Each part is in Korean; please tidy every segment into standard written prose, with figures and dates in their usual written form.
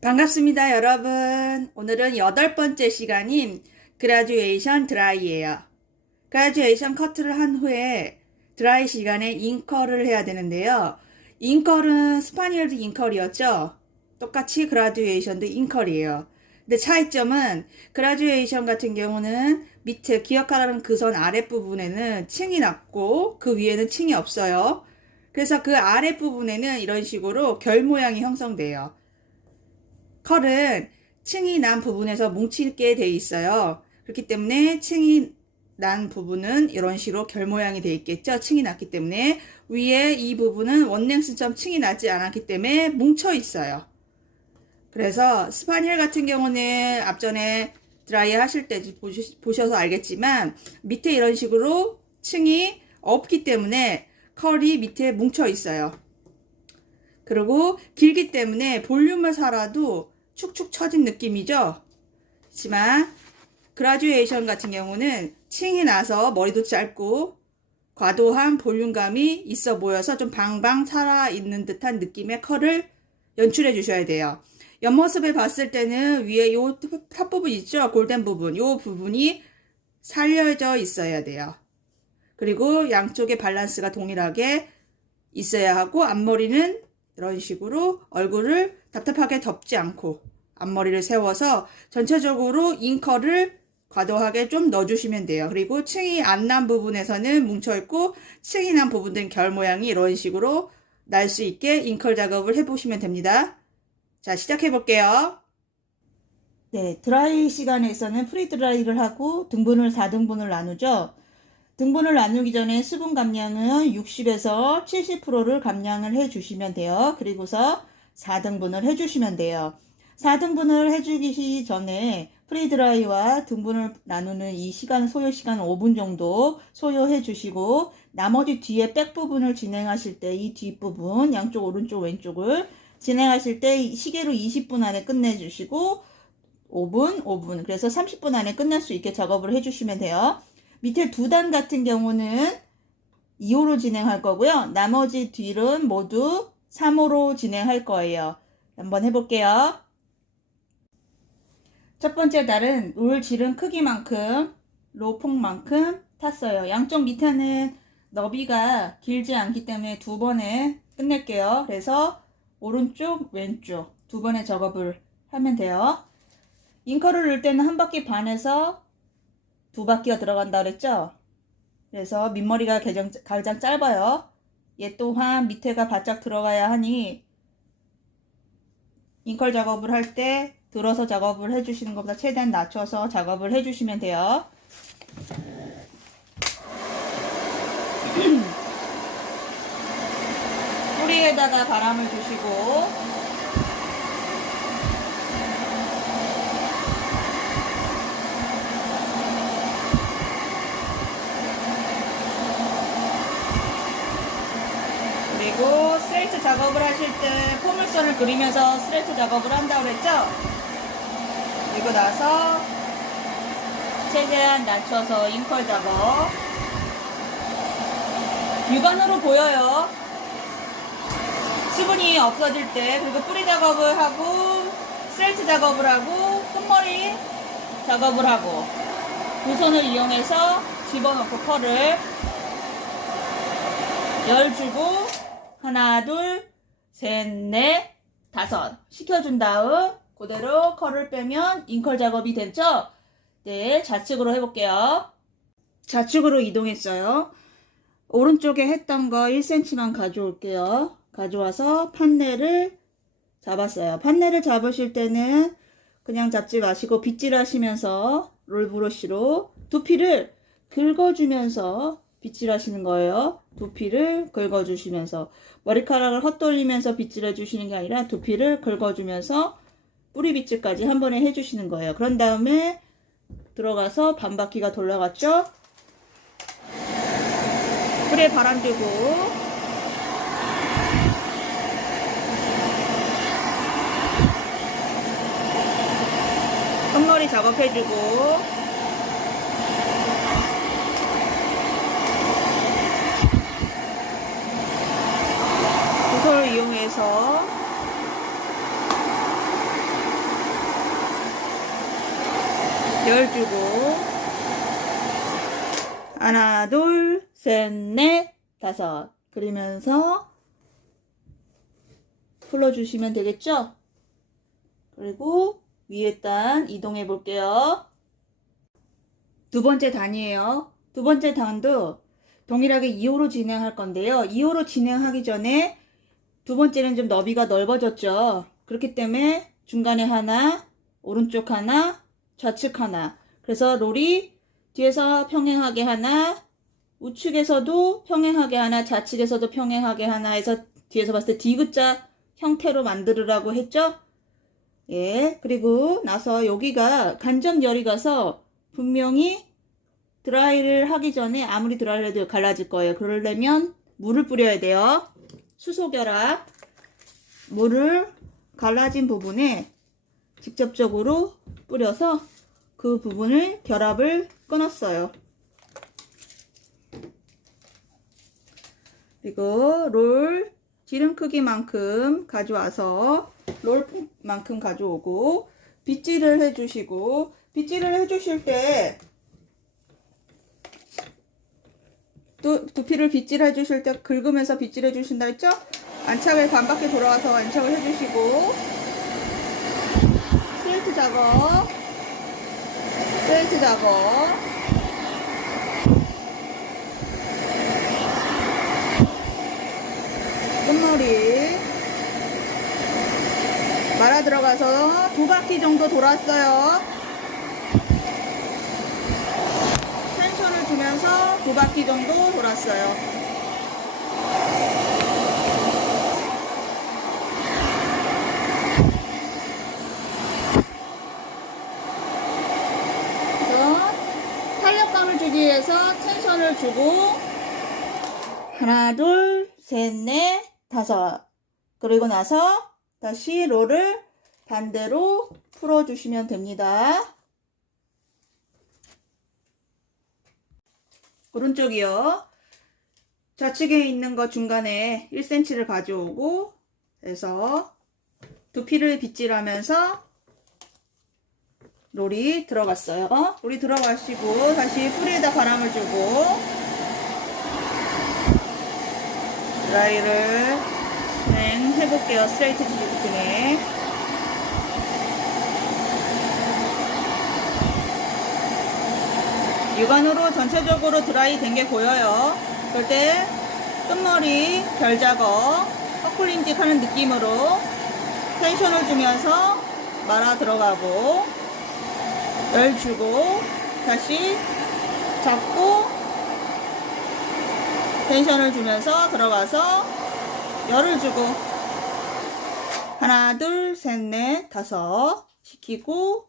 반갑습니다, 여러분. 오늘은 8번째 시간인 그라듀에이션 드라이예요. 그라듀에이션 커트를 한 후에 드라이 시간에 잉컬을 해야 되는데요. 잉컬은 스파니엘도 잉컬이었죠. 똑같이 그라듀에이션도 잉컬이에요. 근데 차이점은 그라듀에이션 같은 경우는 밑에 기억하라는 그 선 아랫부분에는 층이 났고 그 위에는 층이 없어요. 그래서 그 아랫부분에는 이런 식으로 결 모양이 형성돼요. 컬은 층이 난 부분에서 뭉치게 돼 있어요. 그렇기 때문에 층이 난 부분은 이런 식으로 결 모양이 돼 있겠죠. 층이 났기 때문에 위에 이 부분은 원랭스처럼 층이 나지 않았기 때문에 뭉쳐 있어요. 그래서 스파니엘 같은 경우는 앞전에 드라이 하실 때 보셔서 알겠지만 밑에 이런 식으로 층이 없기 때문에 컬이 밑에 뭉쳐 있어요. 그리고 길기 때문에 볼륨을 살아도 축축 처진 느낌이죠. 하지만 그라듀에이션 같은 경우는 층이 나서 머리도 짧고 과도한 볼륨감이 있어 보여서 좀 방방 살아있는 듯한 느낌의 컬을 연출해 주셔야 돼요. 옆모습을 봤을 때는 위에 요 탑 부분 있죠? 골덴 부분. 요 부분이 살려져 있어야 돼요. 그리고 양쪽의 밸런스가 동일하게 있어야 하고 앞머리는 이런 식으로 얼굴을 답답하게 덮지 않고 앞머리를 세워서 전체적으로 잉컬을 과도하게 좀 넣어주시면 돼요. 그리고 층이 안 난 부분에서는 뭉쳐있고 층이 난 부분들은 결 모양이 이런 식으로 날 수 있게 잉컬 작업을 해보시면 됩니다. 자, 시작해 볼게요. 네, 드라이 시간에서는 프리드라이를 하고 등분을 4등분을 나누죠. 등분을 나누기 전에 수분 감량은 60에서 70%를 감량을 해주시면 돼요. 그리고서 4등분을 해주시면 돼요. 4등분을 해주기 전에 프리드라이와 등분을 나누는 이 시간, 소요 시간 5분 정도 소요해 주시고 나머지 뒤에 백 부분을 진행하실 때 이 뒷부분, 양쪽 오른쪽 왼쪽을 진행하실 때 시계로 20분 안에 끝내주시고 5분, 그래서 30분 안에 끝낼 수 있게 작업을 해주시면 돼요. 밑에 두 단 같은 경우는 2호로 진행할 거고요. 나머지 뒤는 모두 3호로 진행할 거예요. 한번 해볼게요. 첫 번째 달은 롤 지름 크기만큼, 로폭만큼 탔어요. 양쪽 밑에는 너비가 길지 않기 때문에 두 번에 끝낼게요. 그래서 오른쪽, 왼쪽 두 번의 작업을 하면 돼요. 잉커를 넣을 때는 한 바퀴 반에서 두 바퀴가 들어간다 그랬죠? 그래서 밑머리가 가장 짧아요. 얘 또한 밑에가 바짝 들어가야 하니 잉컬 작업을 할 때 들어서 작업을 해주시는 것보다 최대한 낮춰서 작업을 해주시면 돼요. 뿌리에다가 바람을 주시고 그리고 스트레이트 작업을 하실 때 포물선을 그리면서 스트레이트 작업을 한다고 그랬죠? 그리고 나서 최대한 낮춰서 잉컬 작업. 육안으로 보여요. 수분이 없어질 때. 그리고 뿌리 작업을 하고 스트레이트 작업을 하고 끝머리 작업을 하고 두 손을 이용해서 집어넣고 컬을 열 주고 하나, 둘, 셋, 넷, 다섯 시켜준 다음 그대로 컬을 빼면 잉컬 작업이 됐죠? 네, 좌측으로 해볼게요. 좌측으로 이동했어요. 오른쪽에 했던 거 1cm만 가져올게요. 가져와서 판넬을 잡았어요. 판넬을 잡으실 때는 그냥 잡지 마시고 빗질 하시면서 롤브러쉬로 두피를 긁어주면서 빗질 하시는 거예요. 두피를 긁어주시면서 머리카락을 헛돌리면서 빗질해 주시는 게 아니라 두피를 긁어주면서 뿌리 빗질까지 한 번에 해주시는 거예요. 그런 다음에 들어가서 반바퀴가 돌아갔죠? 뿌리에 바람 주고 끝머리 작업해주고 두 손을 이용해서 열주고 하나 둘 셋 넷 다섯 그리면서 풀어주시면 되겠죠? 그리고 위에 단 이동해 볼게요. 두 번째 단이에요. 두 번째 단도 동일하게 2호로 진행할 건데요. 2호로 진행하기 전에 두 번째는 좀 너비가 넓어졌죠. 그렇기 때문에 중간에 하나, 오른쪽 하나, 좌측 하나. 그래서 롤이 뒤에서 평행하게 하나, 우측에서도 평행하게 하나, 좌측에서도 평행하게 하나 해서 뒤에서 봤을 때 D자 형태로 만들으라고 했죠? 예, 그리고 나서 여기가 간접열이 가서 분명히 드라이를 하기 전에 아무리 드라이를 해도 갈라질 거예요. 그러려면 물을 뿌려야 돼요. 수소결합. 물을 갈라진 부분에 직접적으로 뿌려서 그 부분을 결합을 끊었어요. 그리고 롤 지름 크기만큼 가져와서 롤만큼 가져오고 빗질을 해주시고 빗질을 해주실 때 또 두피를 빗질해 주실 때 긁으면서 빗질해 주신다 했죠? 안착을 반바퀴 돌아와서 안착을 해주시고 스트레이트 작업 끝머리 말아 들어가서 2바퀴 정도 돌았어요. 텐션을 주면서 2바퀴 정도 돌았어요. 그래서 탄력감을 주기 위해서 텐션을 주고 하나 둘 셋 넷 다섯 그리고 나서 다시 롤을 반대로 풀어주시면 됩니다. 오른쪽이요. 좌측에 있는 거 중간에 1cm를 가져오고 해서 두피를 빗질하면서 롤이 들어갔어요. 롤이 들어가시고 다시 뿌리에다 바람을 주고 드라이를 진행해볼게요. 스트레이트 진행. 육안으로 전체적으로 드라이 된 게 보여요. 그럴 때 끝머리 결 작업, 커플링직 하는 느낌으로 텐션을 주면서 말아 들어가고 열 주고 다시 잡고 텐션을 주면서 들어가서 열을 주고 하나 둘 셋 넷 다섯 시키고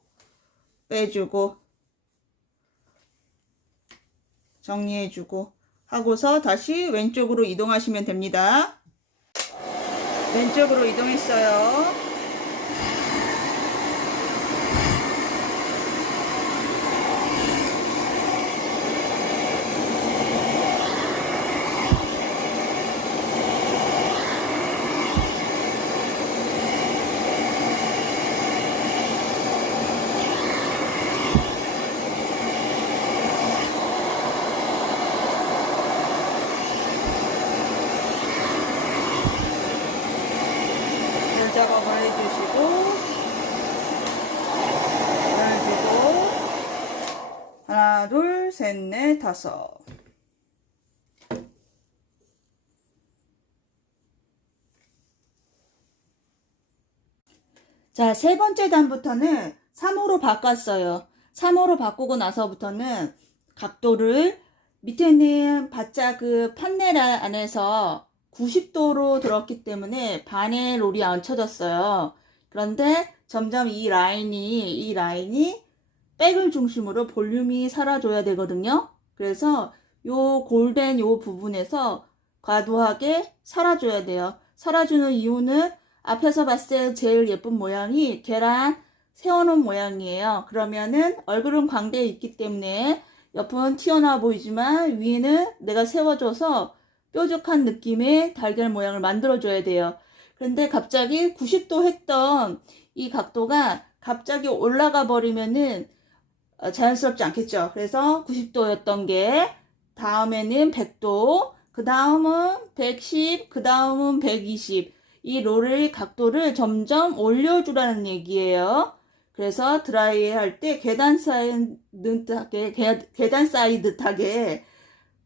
빼주고 정리해주고 하고서 다시 왼쪽으로 이동하시면 됩니다. 왼쪽으로 이동했어요. 작업을 해주시고 하나 둘 셋 넷 다섯 자, 세 번째 단부터는 3호로 바꿨어요. 3호로 바꾸고 나서부터는 각도를 밑에 있는 바짝 그 판넬 안에서 90도로 들었기 때문에 반의 롤이 안 쳐졌어요. 그런데 점점 이 라인이 백을 중심으로 볼륨이 사라져야 되거든요. 그래서 요 골덴 요 부분에서 과도하게 사라져야 돼요. 사라지는 이유는 앞에서 봤을 때 제일 예쁜 모양이 계란 세워놓은 모양이에요. 그러면은 얼굴은 광대에 있기 때문에 옆은 튀어나와 보이지만 위에는 내가 세워줘서 뾰족한 느낌의 달걀 모양을 만들어줘야 돼요. 그런데 갑자기 90도 했던 이 각도가 갑자기 올라가 버리면은 자연스럽지 않겠죠. 그래서 90도였던 게 다음에는 100도, 그 다음은 110, 그 다음은 120. 이 롤의 각도를 점점 올려주라는 얘기예요. 그래서 드라이 할 때 계단 쌓이듯하게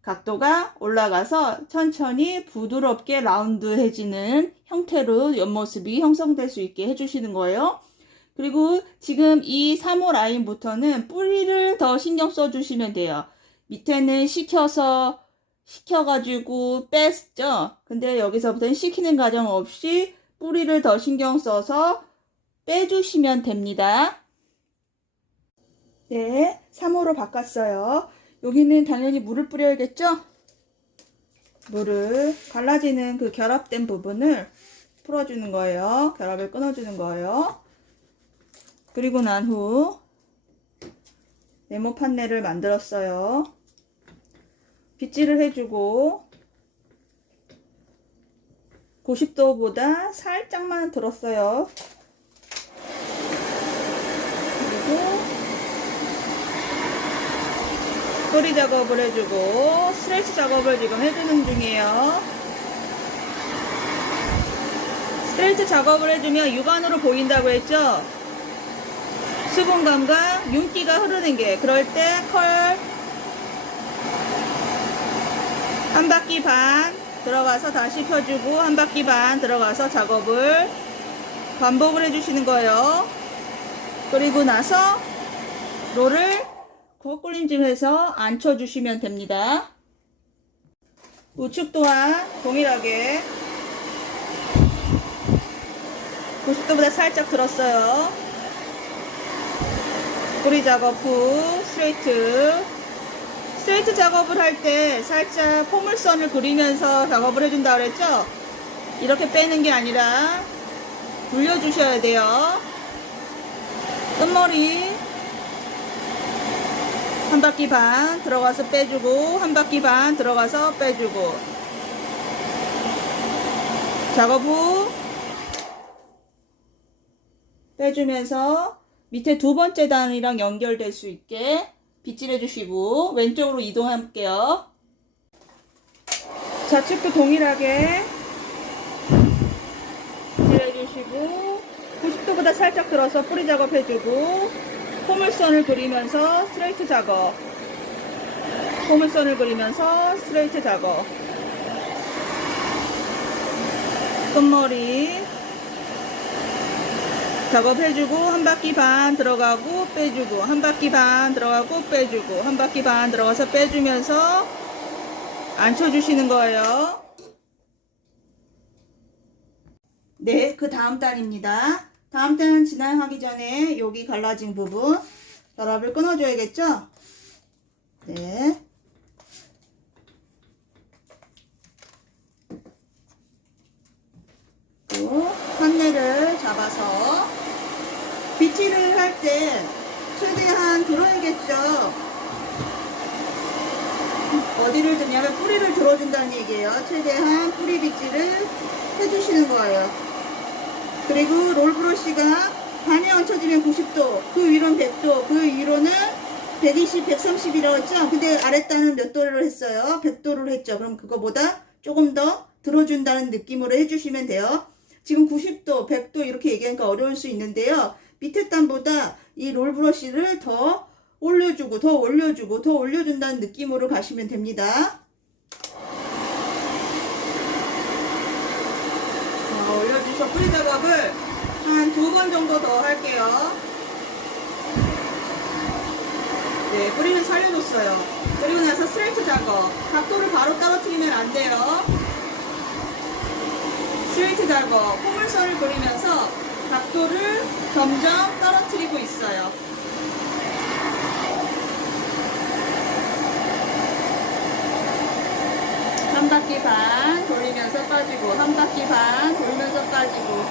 각도가 올라가서 천천히 부드럽게 라운드해지는 형태로 옆모습이 형성될 수 있게 해주시는 거예요. 그리고 지금 이 3호 라인부터는 뿌리를 더 신경 써주시면 돼요. 밑에는 식혀가지고 뺐죠. 근데 여기서부터는 식히는 과정 없이 뿌리를 더 신경 써서 빼주시면 됩니다. 네, 3호로 바꿨어요. 여기는 당연히 물을 뿌려야겠죠? 물을 갈라지는 그 결합된 부분을 풀어주는 거예요. 결합을 끊어주는 거예요. 그리고 난 후 네모 판넬을 만들었어요. 빗질을 해주고 90도보다 살짝만 들었어요. 그리고 뿌리 작업을 해주고 스트레치 작업을 지금 해주는 중이에요. 스트레치 작업을 해주면 육안으로 보인다고 했죠? 수분감과 윤기가 흐르는 게, 그럴 때 컬 한 바퀴 반 들어가서 다시 펴주고 한 바퀴 반 들어가서 작업을 반복을 해주시는 거예요. 그리고 나서 롤을 구멍꿀림질해서 앉혀주시면 됩니다. 우측 또한 동일하게 90도보다 살짝 들었어요. 뿌리 작업 후 스트레이트 작업을 할 때 살짝 포물선을 그리면서 작업을 해준다 그랬죠? 이렇게 빼는 게 아니라 돌려주셔야 돼요. 끝머리 한 바퀴 반 들어가서 빼주고 한 바퀴 반 들어가서 빼주고, 작업 후 빼주면서 밑에 두 번째 단이랑 연결될 수 있게 빗질해 주시고 왼쪽으로 이동할게요. 좌측도 동일하게 빗질해 주시고 90도보다 살짝 들어서 뿌리 작업해 주고 포물선을 그리면서 스트레이트 작업, 포물선을 그리면서 스트레이트 작업, 끝머리 작업해주고 한 바퀴 반 들어가고 빼주고 한 바퀴 반 들어가고 빼주고 한 바퀴 반 들어가서 빼주면서 앉혀주시는 거예요. 네, 그 다음 단입니다. 다음 단 진행하기 전에 여기 갈라진 부분 결합을 끊어줘야겠죠? 네. 또 판넬을 잡아서 빗질을 할 때 최대한 들어야겠죠. 어디를 드냐면 뿌리를 들어준다는 얘기예요. 최대한 뿌리 빗질을 해주시는 거예요. 그리고 롤브러쉬가 반에 얹혀지면 90도, 그 위로는 100도, 그 위로는 120, 130이라고 했죠. 근데 아랫단은 몇 도를 했어요? 100도를 했죠. 그럼 그거보다 조금 더 들어준다는 느낌으로 해주시면 돼요. 지금 90도, 100도 이렇게 얘기하니까 어려울 수 있는데요. 밑에 단보다 이 롤브러쉬를 더 올려주고 더 올려주고 더 올려준다는 느낌으로 가시면 됩니다. 올려주셔. 뿌리 작업을 한 2번 정도 더 할게요. 네, 뿌리를 살려줬어요. 그리고 나서 스트레이트 작업. 각도를 바로 떨어뜨리면 안 돼요. 스트레이트 작업. 포물선을 그리면서 각도를 점점 떨어뜨리고 있어요. 한 바퀴 반 돌리면서 빠지고 한 바퀴 반 돌면서 빠지고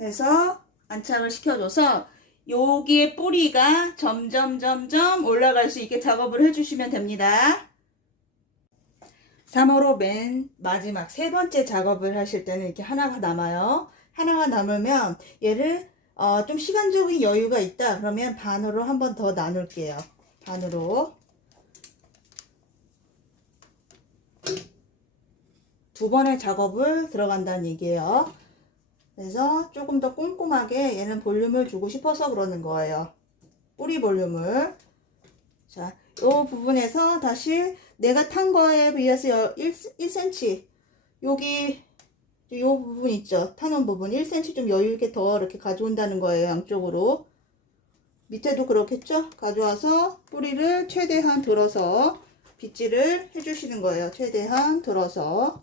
해서 안착을 시켜줘서 여기에 뿌리가 점점 올라갈 수 있게 작업을 해주시면 됩니다. 3호로 맨 마지막 세 번째 작업을 하실 때는 이렇게 하나가 남아요. 하나가 남으면 얘를 좀 시간적인 여유가 있다. 그러면 반으로 한 번 더 나눌게요. 반으로. 두 번의 작업을 들어간다는 얘기예요. 그래서 조금 더 꼼꼼하게 얘는 볼륨을 주고 싶어서 그러는 거예요. 뿌리 볼륨을. 자, 이 부분에서 다시 내가 탄 거에 비해서 1cm 여기 이 부분 있죠. 타는 부분 1cm 좀 여유 있게 더 이렇게 가져온다는 거예요. 양쪽으로. 밑에도 그렇겠죠? 가져와서 뿌리를 최대한 들어서 빗질을 해주시는 거예요. 최대한 들어서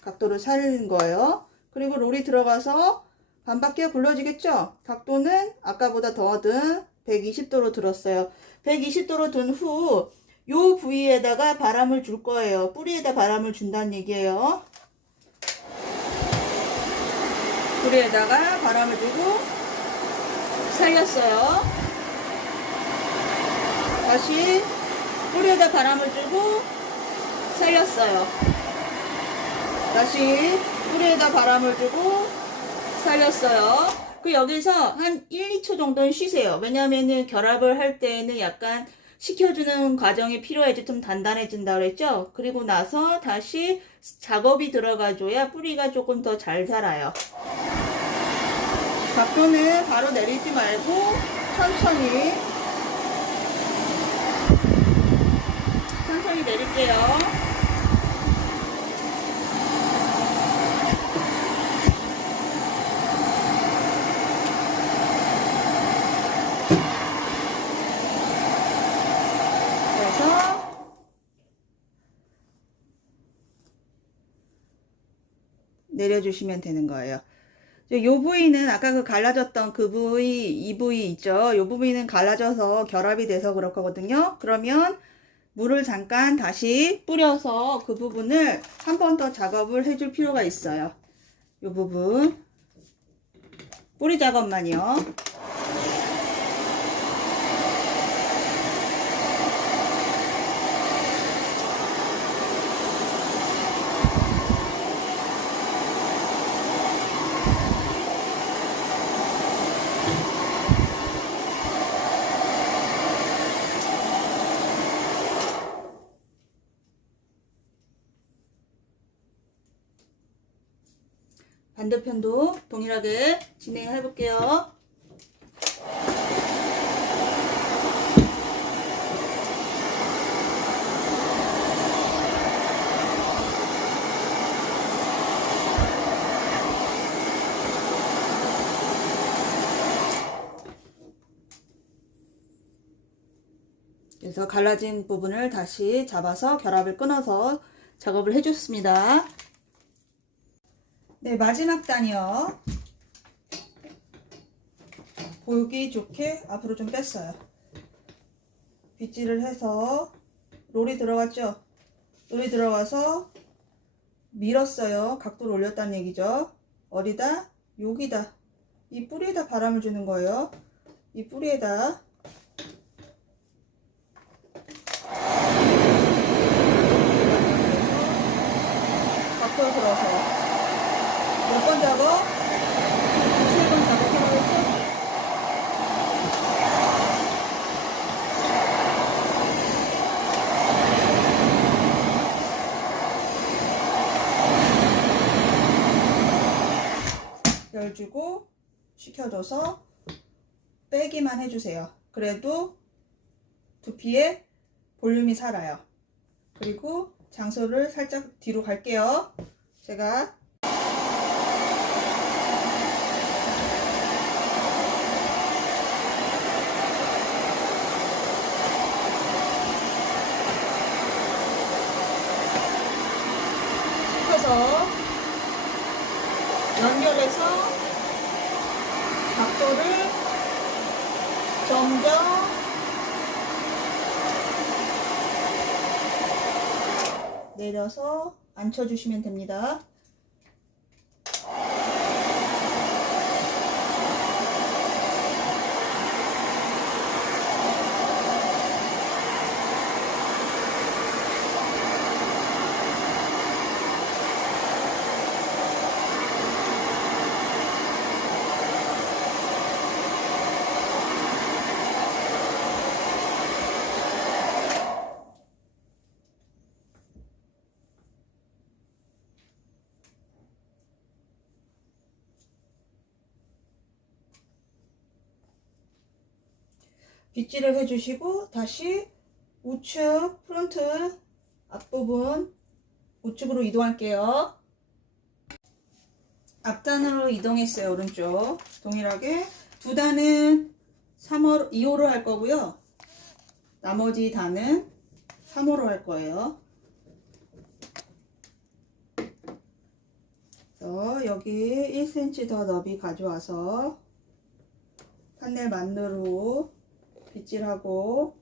각도를 살리는 거예요. 그리고 롤이 들어가서 반바퀴가 굴러지겠죠? 각도는 아까보다 더든 120도로 들었어요. 120도로 든 후 요 부위에다가 바람을 줄 거예요. 뿌리에다 바람을 준다는 얘기예요. 뿌리에다가 바람을 주고 살렸어요. 다시 뿌리에다 바람을 주고 살렸어요. 다시 뿌리에다 바람을 주고 살렸어요. 그 여기서 한 1, 2초 정도는 쉬세요. 왜냐면은 결합을 할 때는 약간 식혀주는 과정이 필요해지 좀 단단해진다 그랬죠? 그리고 나서 다시 작업이 들어가줘야 뿌리가 조금 더 잘 자라요. 각도는 바로 내리지 말고 천천히 내릴게요. 내려주시면 되는 거예요. 이 부위는 아까 그 갈라졌던 그 부위, 이 부위 있죠. 이 부위는 갈라져서 결합이 돼서 그럴 거거든요. 그러면 물을 잠깐 다시 뿌려서 그 부분을 한 번 더 작업을 해줄 필요가 있어요. 이 부분 뿌리 작업만요. 반대편도 동일하게 진행해 볼게요. 그래서 갈라진 부분을 다시 잡아서 결합을 끊어서 작업을 해줬습니다. 네, 마지막 단이요. 보기 좋게 앞으로 좀 뺐어요. 빗질을 해서 롤이 들어갔죠? 롤이 들어가서 밀었어요. 각도를 올렸다는 얘기죠. 어디다? 여기다. 이 뿌리에다 바람을 주는 거예요. 이 뿌리에다. 각도를 들어서 몇 번 작업? 2-3번 작업해보겠죠? 열 주고 식혀줘서 빼기만 해주세요. 그래도 두피에 볼륨이 살아요. 그리고 장소를 살짝 뒤로 갈게요. 제가 연결해서 각도를 점점 내려서 앉혀주시면 됩니다. 빗질을 해주시고 다시 우측 프론트 앞부분 우측으로 이동할게요. 앞단으로 이동했어요. 오른쪽 동일하게 두 단은 2호로 할 거고요. 나머지 단은 3호로 할 거예요. 그래서 여기 1cm 더 너비 가져와서 판넬 만으로 빗질하고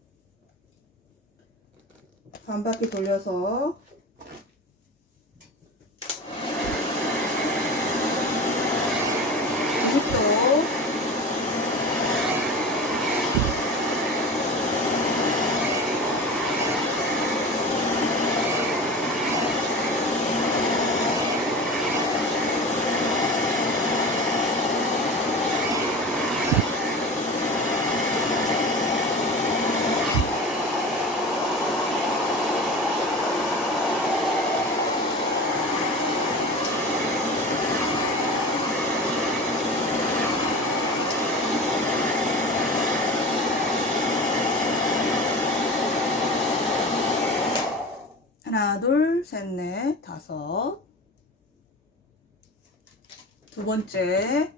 반바퀴 돌려서 이쪽도 하나, 둘, 셋, 넷, 다섯. 두 번째.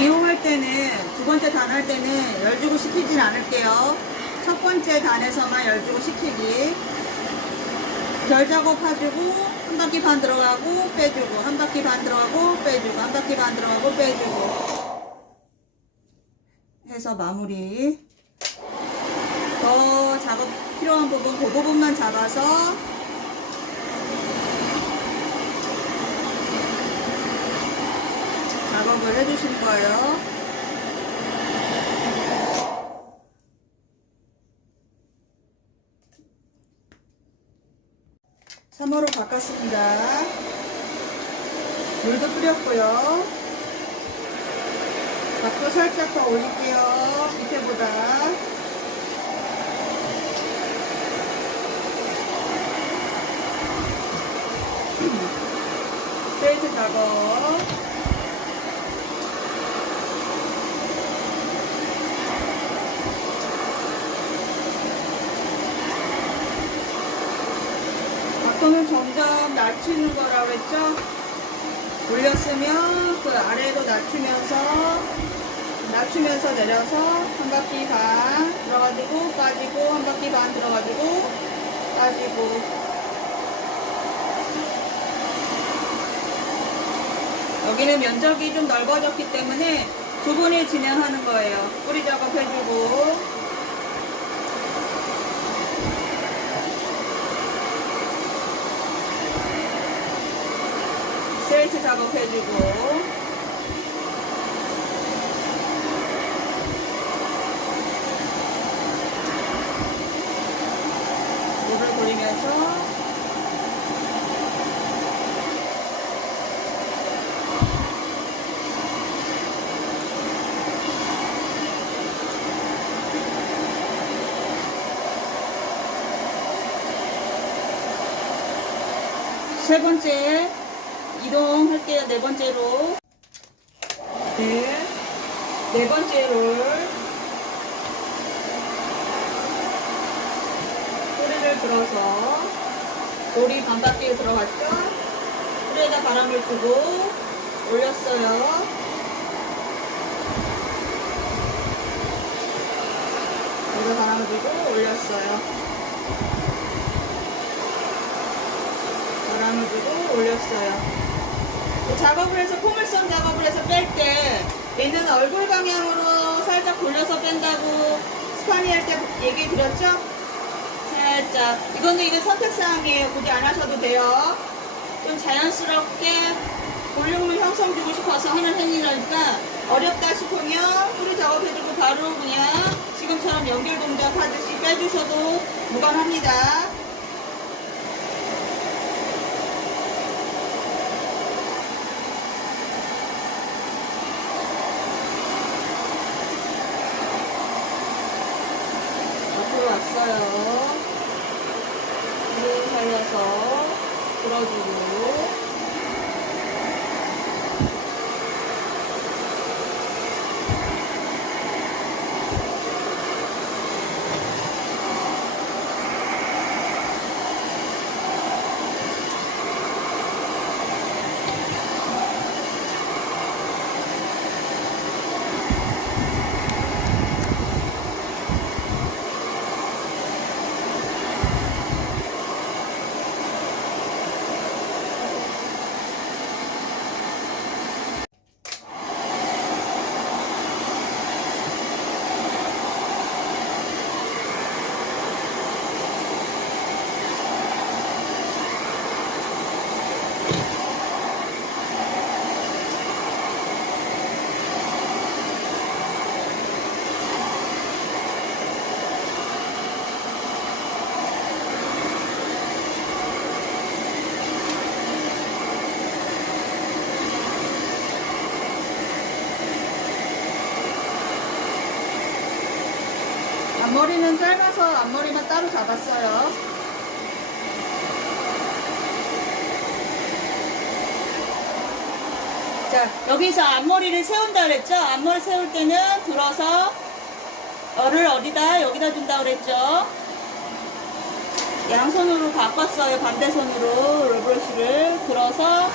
이용할 때는 두 번째 단 할 때는 열주고 시키진 않을게요. 첫 번째 단에서만 열주고 시키기. 결 작업해주고 한 바퀴 반 들어가고 빼주고 한 바퀴 반 들어가고 빼주고 한 바퀴 반 들어가고 빼주고 해서 마무리. 더 작업 필요한 부분 그 부분만 잡아서 작업을 해주시는 거예요. 3호로 바꿨습니다. 물도 뿌렸고요. 각도 살짝 더 올릴게요. 밑에보다. 페인트 작업. 각도는 점점 낮추는 거라고 했죠? 올렸으면 그 아래로 낮추면서 내려서 한 바퀴 반 들어가지고 빠지고 한 바퀴 반 들어가지고 빠지고 여기는 면적이 좀 넓어졌기 때문에 두 분이 진행하는 거예요. 뿌리 작업해주고 세이트 작업해주고 물을 돌리면서 세 번째 이동할게요. 네 번째로. 네 번째 롤. 뿌리를 들어서 돌이 반바퀴에 들어갔죠? 뿌리에다 바람을 주고 올렸어요. 여기다 바람을 주고 올렸어요. 바람을 주고 올렸어요. 작업을 해서 포물선 작업을 해서 뺄 때 얘는 얼굴 방향으로 살짝 돌려서 뺀다고 스파니 할 때 얘기 드렸죠? 살짝 이거는 선택사항이에요. 굳이 안 하셔도 돼요. 좀 자연스럽게 볼륨을 형성주고 싶어서 하는 행위라니까 어렵다 싶으면 뿌리 작업해주고 바로 그냥 지금처럼 연결 동작 하듯이 빼주셔도 무방합니다. 앞으로 왔어요. 뒤로 살려서 들어주고 앞머리는 짧아서 앞머리만 따로 잡았어요. 자, 여기서 앞머리를 세운다 그랬죠? 앞머리 세울 때는 들어서 열을 어디다? 여기다 준다 그랬죠? 양손으로 바꿨어요. 반대손으로 롤브러쉬를 들어서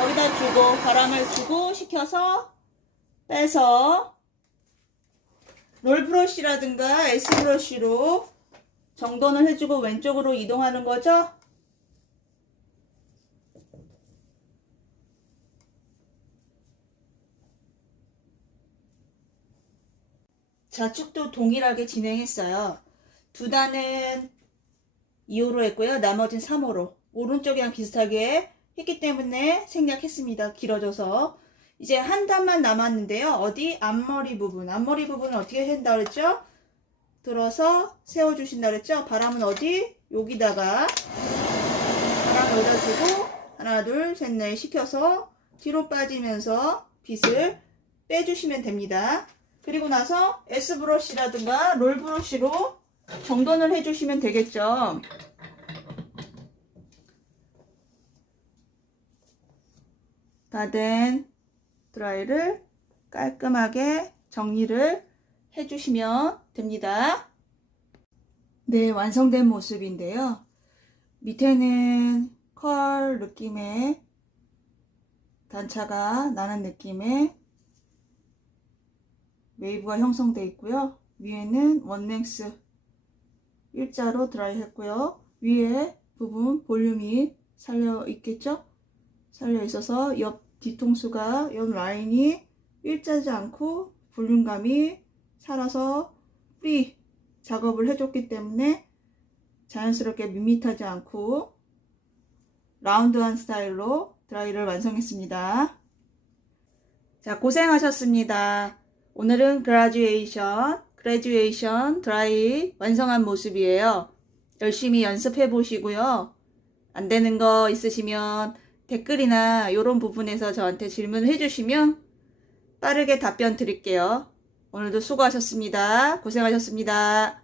여기다 주고 바람을 주고 식혀서 빼서 롤브러쉬라든가 S브러쉬로 정돈을 해주고 왼쪽으로 이동하는 거죠. 좌측도 동일하게 진행했어요. 두 단은 2호로 했고요. 나머지는 3호로. 오른쪽이랑 비슷하게 했기 때문에 생략했습니다. 길어져서. 이제 한 단만 남았는데요. 어디? 앞머리 부분. 앞머리 부분은 어떻게 한다 그랬죠? 들어서 세워주신다 그랬죠? 바람은 어디? 여기다가 바람 여기다 두고 하나 둘 셋 넷 시켜서 뒤로 빠지면서 빗을 빼주시면 됩니다. 그리고 나서 S브러쉬라든가 롤브러쉬로 정돈을 해주시면 되겠죠. 다 된 드라이를 깔끔하게 정리를 해주시면 됩니다. 네, 완성된 모습인데요. 밑에는 컬 느낌의 단차가 나는 느낌의 웨이브가 형성되어 있고요. 위에는 원랭스 일자로 드라이 했고요. 위에 부분 볼륨이 살려 있겠죠? 살려 있어서 옆 뒤통수가 옆 라인이 일자지 않고 볼륨감이 살아서 프리 작업을 해줬기 때문에 자연스럽게 밋밋하지 않고 라운드한 스타일로 드라이를 완성했습니다. 자, 고생하셨습니다. 오늘은 그라듀에이션 드라이 완성한 모습이에요. 열심히 연습해 보시고요. 안 되는 거 있으시면 댓글이나 이런 부분에서 저한테 질문을 해주시면 빠르게 답변 드릴게요. 오늘도 수고하셨습니다. 고생하셨습니다.